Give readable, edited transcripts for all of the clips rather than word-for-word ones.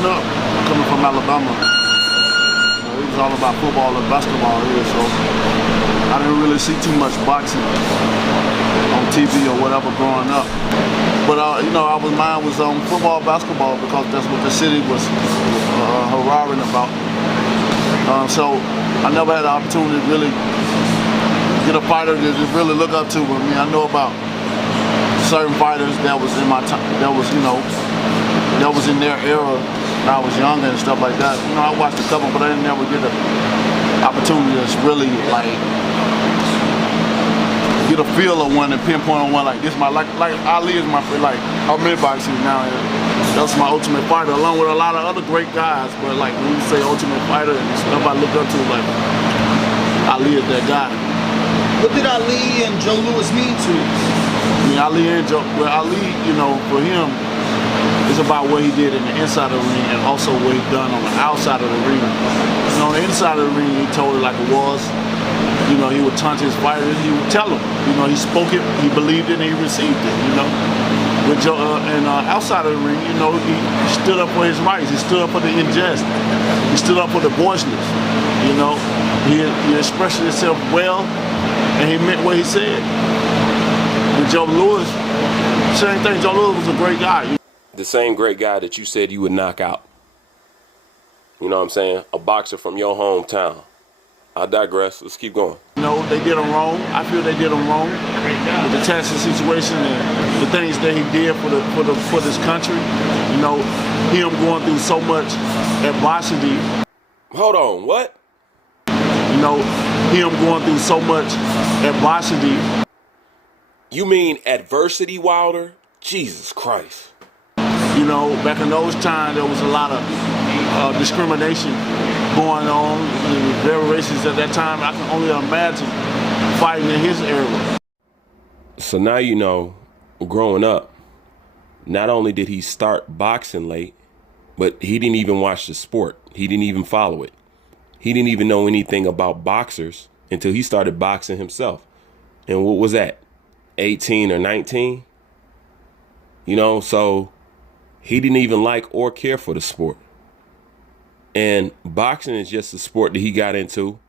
growing up, coming from Alabama, it was all about football and basketball here, so I didn't really see too much boxing on TV or whatever growing up. But mine was on football, basketball, because that's what the city was hurrahing about. So I never had the opportunity to really get a fighter to just really look up to. I mean, I know about certain fighters that was in my time, that was in their era when I was younger and stuff like that. I watched a couple, but I didn't never get the opportunity to really get a feel of one and pinpoint on one like this. Like Ali is my like I'm in boxing now. That's my ultimate fighter, along with a lot of other great guys. But like when you say ultimate fighter and stuff, I look up to, like Ali is that guy. What did Ali and Joe Louis mean to you? I mean, Ali and Joe. Well, Ali, for him, it's about what he did in the inside of the ring and also what he done on the outside of the ring. On the inside of the ring, he told it like it was. He would taunt his fighters. He would tell them. He spoke it. He believed it, and he received it. With Joe, and outside of the ring, he stood up for his rights. He stood up for the unjust. He stood up for the voiceless. He expressed himself well, and he meant what he said. With Joe Louis, same thing. Joe Louis was a great guy. The same great guy that you said you would knock out. You know what I'm saying? A boxer from your hometown. I digress. Let's keep going. They did him wrong. I feel they did him wrong with the Texas situation and the things that he did for this country. Him going through so much adversity. Hold on, what? Him going through so much adversity. You mean adversity, Wilder? Jesus Christ. Back in those times, there was a lot of discrimination going on. It was very racist at that time. I can only imagine fighting in his era. So now growing up, not only did he start boxing late, but he didn't even watch the sport. He didn't even follow it. He didn't even know anything about boxers until he started boxing himself. And what was that? 18 or 19? So he didn't even like or care for the sport. And boxing is just a sport that he got into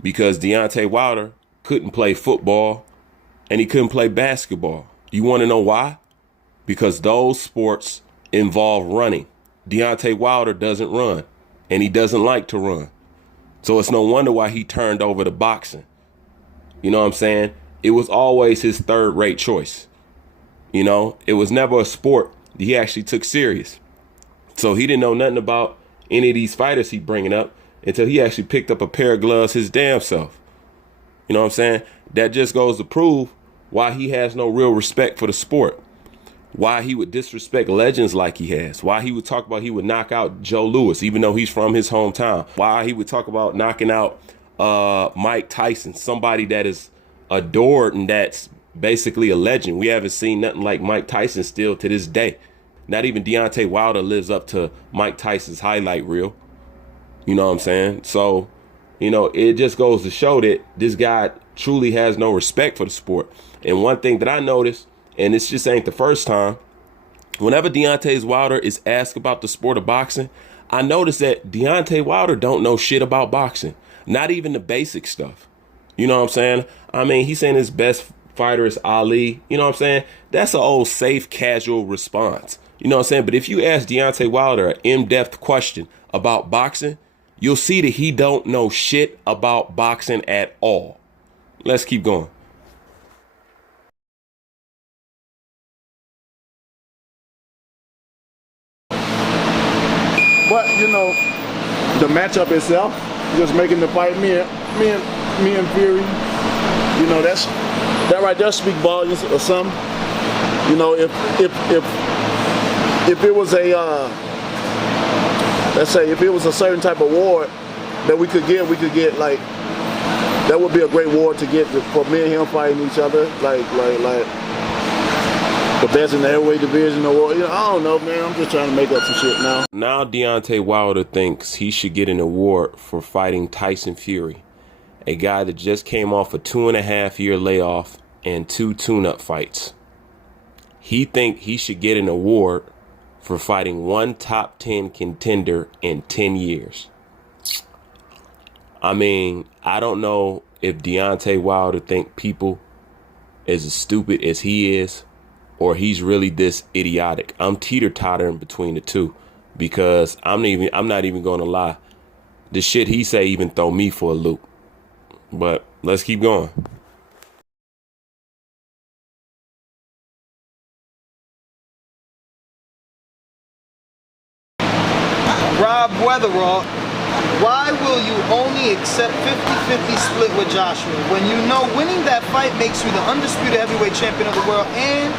because Deontay Wilder couldn't play football and he couldn't play basketball. You want to know why? Because those sports involve running. Deontay Wilder doesn't run, and he doesn't like to run. So it's no wonder why he turned over to boxing. You know what I'm saying? It was always his third-rate choice. It was never a sport that he actually took serious. So he didn't know nothing about any of these fighters he bringing up until he actually picked up a pair of gloves his damn self. You know what I'm saying? That just goes to prove why he has no real respect for the sport. Why he would disrespect legends like he has. Why he would talk about he would knock out Joe Louis, even though he's from his hometown. Why he would talk about knocking out Mike Tyson, somebody that is adored and that's basically a legend. We haven't seen nothing like Mike Tyson still to this day. Not even Deontay Wilder lives up to Mike Tyson's highlight reel. You know what I'm saying? So, it just goes to show that this guy truly has no respect for the sport. And one thing that I noticed, and this just ain't the first time, whenever Deontay Wilder is asked about the sport of boxing, I noticed that Deontay Wilder don't know shit about boxing. Not even the basic stuff. You know what I'm saying? I mean, he's saying his best fighter is Ali. You know what I'm saying? That's an old safe, casual response. You know what I'm saying? But if you ask Deontay Wilder an in-depth question about boxing, you'll see that he don't know shit about boxing at all. Let's keep going. But the matchup itself, just making the fight, me and Fury, that right there speak volumes or something. If it was a let's say if it was a certain type of award that we could get like, that would be a great award to get for me and him fighting each other, like the best in the heavyweight division award. I don't know, man. I'm just trying to make up some shit now. Now Deontay Wilder thinks he should get an award for fighting Tyson Fury, a guy that just came off a 2.5-year layoff and 2 tune-up fights. He think he should get an award for fighting one top 10 contender in 10 years. I mean, I don't know if Deontay Wilder think people as stupid as he is, or he's really this idiotic. I'm teeter-tottering between the two, because I'm not even going to lie. The shit he say even throw me for a loop. But let's keep going. Rob Weatherall, why will you only accept 50-50 split with Joshua when you know winning that fight makes you the undisputed heavyweight champion of the world and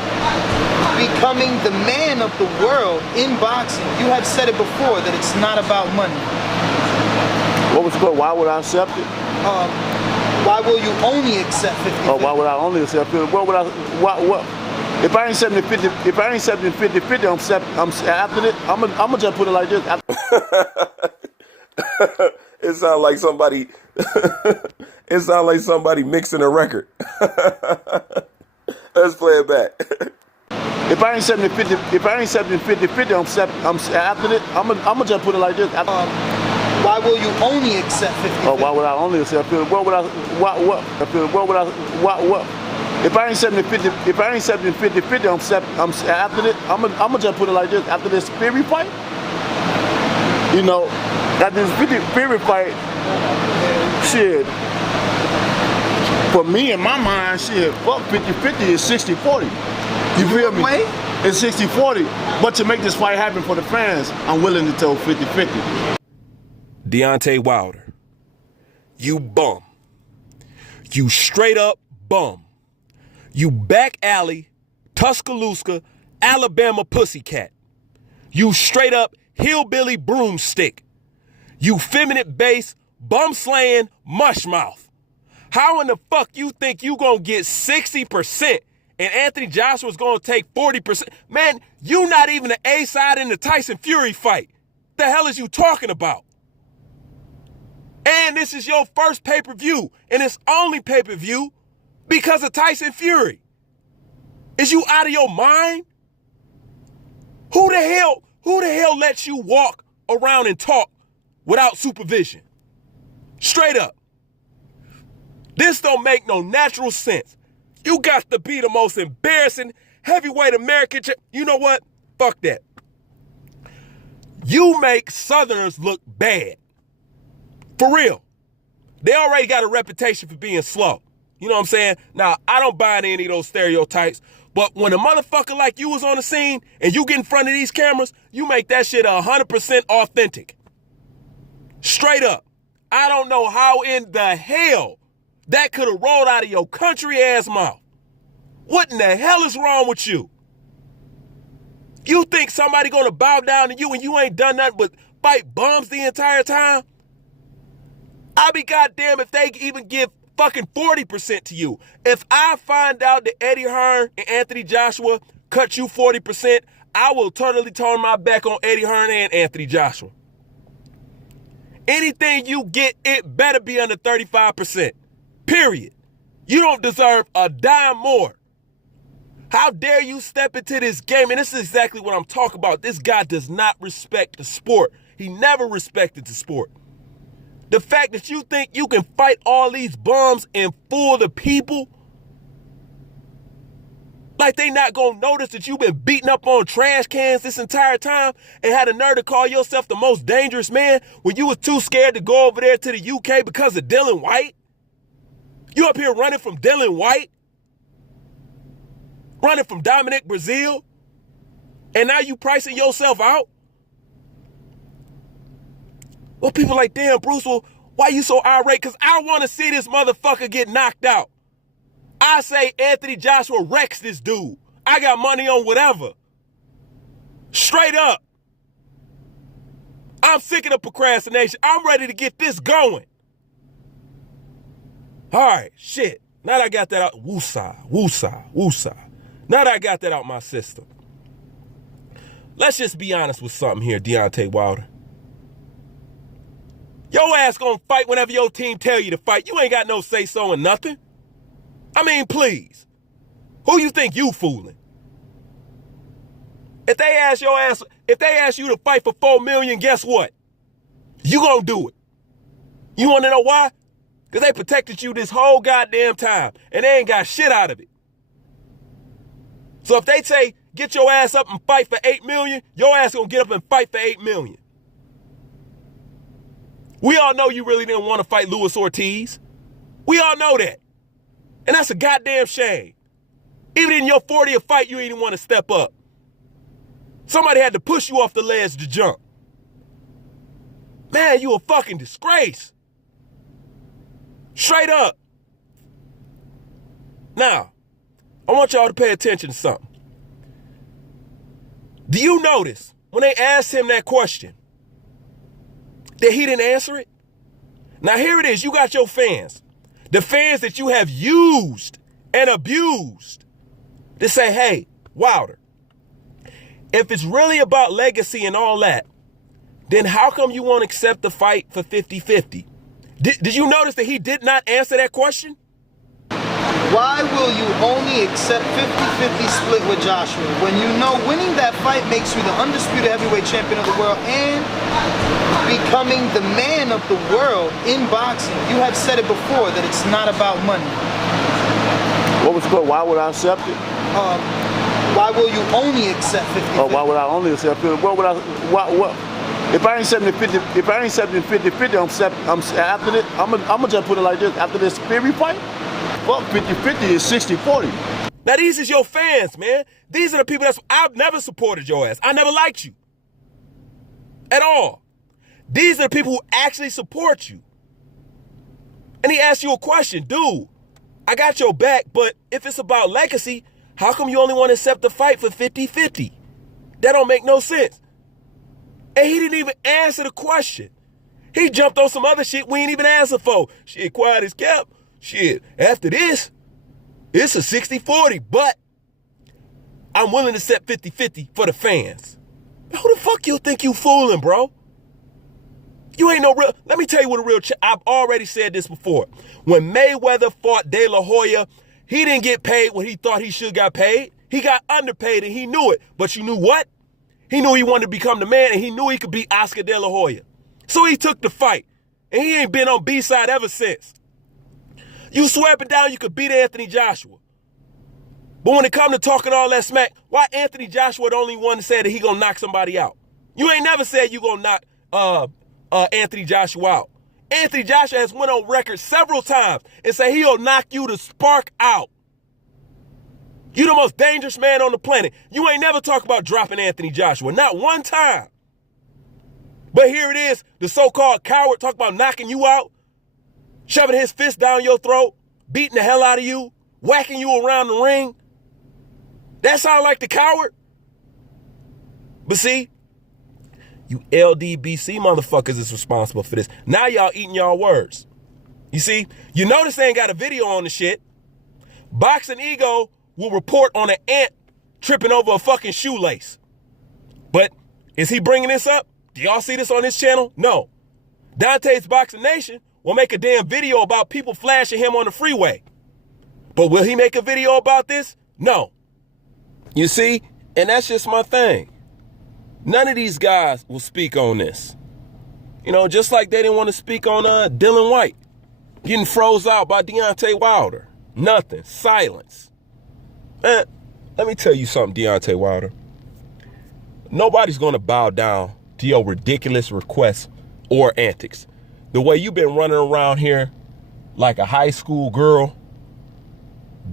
becoming the man of the world in boxing? You have said it before that it's not about money. What was good? Why would I accept it? Why will you only accept 50-50? Oh, why would I only accept it? What would I? What? If I ain't 70-50, if I ain't 70-50, I'm after it. I'm gonna just put it like this. It sounds like somebody. It sounds like somebody mixing a record. Let's play it back. If I ain't 70-50, if I ain't 70-50, I'm after it. I'm gonna just put it like this. Why will you only accept 50-50? Oh, why would I only accept it? What would I? What would I? What? If I ain't 70-50, if I ain't 70-50, I'm after it. I'm gonna just put it like this. After this Fury fight, you know, after this Fury fight, shit. For me, in my mind, shit, fuck 50-50 is 60-40. You feel me? It's 60-40. But to make this fight happen for the fans, I'm willing to tell 50-50. Deontay Wilder, you bum. You straight up bum. You back alley, Tuscaloosa, Alabama pussycat. You straight up hillbilly broomstick. You feminine bass, bum slaying mushmouth. How in the fuck you think you gonna get 60% and Anthony Joshua's gonna take 40%? Man, you not even the A side in the Tyson Fury fight. The hell is you talking about? And this is your first pay-per-view, and it's only pay-per-view because of Tyson Fury. Is you out of your mind? Who the hell lets you walk around and talk without supervision? Straight up. This don't make no natural sense. You got to be the most embarrassing heavyweight American. You know what? Fuck that. You make Southerners look bad. For real. They already got a reputation for being slow. You know what I'm saying? Now, I don't buy into any of those stereotypes, but when a motherfucker like you was on the scene and you get in front of these cameras, you make that shit 100% authentic. Straight up. I don't know how in the hell that could have rolled out of your country ass mouth. What in the hell is wrong with you? You think somebody gonna bow down to you and you ain't done nothing but fight bums the entire time? I'll be goddamn if they even give fucking 40% to you. If I find out that Eddie Hearn and Anthony Joshua cut you 40%, I will totally turn my back on Eddie Hearn and Anthony Joshua. Anything you get, it better be under 35%. Period. You don't deserve a dime more. How dare you step into this game? And this is exactly what I'm talking about. This guy does not respect the sport. He never respected the sport. The fact that you think you can fight all these bums and fool the people, like they not gonna notice that you've been beating up on trash cans this entire time and had a nerve to call yourself the most dangerous man when you was too scared to go over there to the UK because of Dylan White? You up here running from Dylan White? Running from Dominic Brazil? And now you pricing yourself out? Well, people like, damn, Bruce, well, why you so irate? Because I want to see this motherfucker get knocked out. I say Anthony Joshua wrecks this dude. I got money on whatever. Straight up. I'm sick of the procrastination. I'm ready to get this going. All right, shit. Now that I got that out, woosah, woosah, woosah. Now that I got that out my system. Let's just be honest with something here, Deontay Wilder. Your ass gonna fight whenever your team tell you to fight. You ain't got no say-so in nothing. I mean, please. Who you think you fooling? If they ask you to fight for $4 million, guess what? You gonna do it. You wanna know why? Because they protected you this whole goddamn time, and they ain't got shit out of it. So if they say, get your ass up and fight for $8 million, your ass gonna get up and fight for $8 million. We all know you really didn't want to fight Luis Ortiz. We all know that. And that's a goddamn shame. Even in your 40th fight, you didn't want to step up. Somebody had to push you off the ledge to jump. Man, you a fucking disgrace. Straight up. Now, I want y'all to pay attention to something. Do you notice when they asked him that question that he didn't answer it? Now here it is. You got your fans. The fans that you have used and abused to say, hey, Wilder, if it's really about legacy and all that, then how come you won't accept the fight for 50-50? Did you notice that he did not answer that question? Why will you only accept 50-50 split with Joshua when you know winning that fight makes you the undisputed heavyweight champion of the world and becoming the man of the world in boxing? You have said it before that it's not about money. What was the quote? Why would I accept it? Why will you only accept 50-50? Oh, why would I only accept it? What would I? What? If I ain't accepting 50, if I ain't accepting 50-50, after this. I'm gonna just put it like this: after this Fury fight, fuck 50-50 is 60-40. Now these is your fans, man. These are the people I've never supported your ass. I never liked you at all. These are the people who actually support you. And he asked you a question, dude. I got your back, but if it's about legacy, how come you only want to accept the fight for 50-50? That don't make no sense. And he didn't even answer the question. He jumped on some other shit we ain't even answer for. Shit, quiet as kept. Shit, after this, it's a 60-40, but I'm willing to set 50-50 for the fans. Who the fuck you think you fooling, bro? You ain't no real. Let me tell you what a real. I've already said this before. When Mayweather fought De La Hoya, he didn't get paid what he thought he should got paid. He got underpaid and he knew it. But you knew what? He knew he wanted to become the man and he knew he could beat Oscar De La Hoya. So he took the fight. And he ain't been on B-side ever since. You swear up and down you could beat Anthony Joshua. But when it come to talking all that smack, why Anthony Joshua the only one that said that he gonna knock somebody out? You ain't never said you gonna knock Anthony Joshua out. Anthony Joshua has went on record several times and said he'll knock you the spark out. You the most dangerous man on the planet. You ain't never talk about dropping Anthony Joshua, not one time. But here it is, the so-called coward talk about knocking you out, shoving his fist down your throat, beating the hell out of you, whacking you around the ring. That sound like the coward? But see, you LDBC motherfuckers is responsible for this. Now y'all eating y'all words. You see, you notice they ain't got a video on the shit. Boxing Ego will report on an ant tripping over a fucking shoelace. But is he bringing this up? Do y'all see this on this channel? No. Dante's Boxing Nation will make a damn video about people flashing him on the freeway. But will he make a video about this? No. You see? And that's just my thing. None of these guys will speak on this. You know, just like they didn't want to speak on Dylan White getting froze out by Deontay Wilder. Nothing. Silence. Man, let me tell you something, Deontay Wilder. Nobody's going to bow down to your ridiculous requests or antics. The way you've been running around here like a high school girl,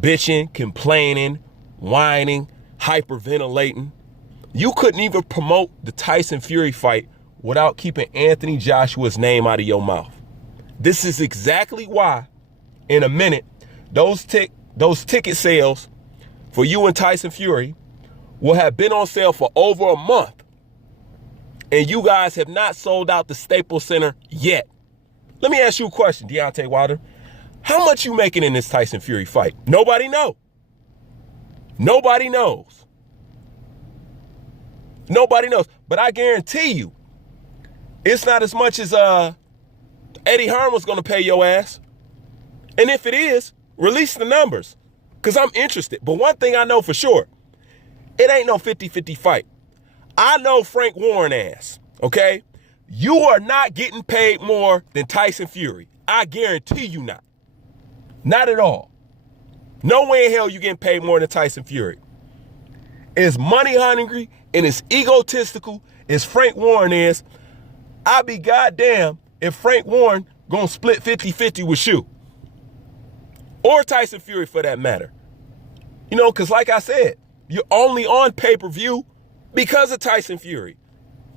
bitching, complaining, whining, hyperventilating. You couldn't even promote the Tyson Fury fight without keeping Anthony Joshua's name out of your mouth. This is exactly why, in a minute, those ticket sales for you and Tyson Fury will have been on sale for over a month. And you guys have not sold out the Staples Center yet. Let me ask you a question, Deontay Wilder. How much you making in this Tyson Fury fight? Nobody knows. Nobody knows. Nobody knows. But I guarantee you, it's not as much as Eddie Hearn was going to pay your ass. And if it is, release the numbers. Because I'm interested. But one thing I know for sure, it ain't no 50-50 fight. I know Frank Warren ass, okay? You are not getting paid more than Tyson Fury. I guarantee you not. Not at all. No way in hell you getting paid more than Tyson Fury. It's money hungry and it's egotistical as Frank Warren is. I'd be goddamn if Frank Warren gonna split 50-50 with you. Or Tyson Fury for that matter. You know, because like I said, you're only on pay-per-view because of Tyson Fury.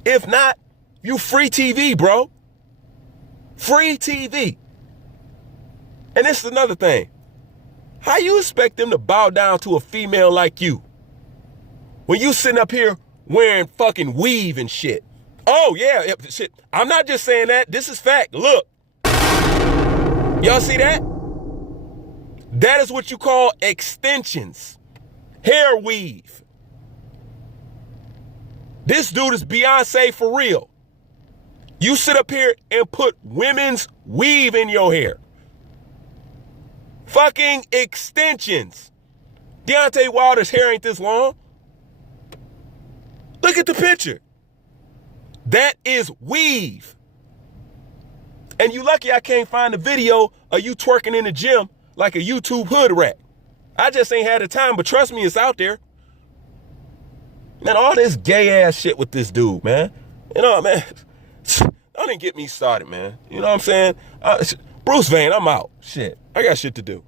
If not, you free TV, bro. Free TV. And this is another thing. How you expect them to bow down to a female like you when you sitting up here wearing fucking weave and shit? Oh, yeah, shit. I'm not just saying that. This is fact. Look. Y'all see that? That is what you call extensions. Hair weave. This dude is Beyonce for real. You sit up here and put women's weave in your hair. Fucking extensions. Deontay Wilder's hair ain't this long. Look at the picture. That is weave. And you lucky I can't find a video of you twerking in the gym like a YouTube hood rat. I just ain't had the time, but trust me, it's out there. Man, all this gay ass shit with this dude, man. You know, man, don't even get me started, man. You know what I'm saying? Bruce Vane, I'm out. Shit, I got shit to do.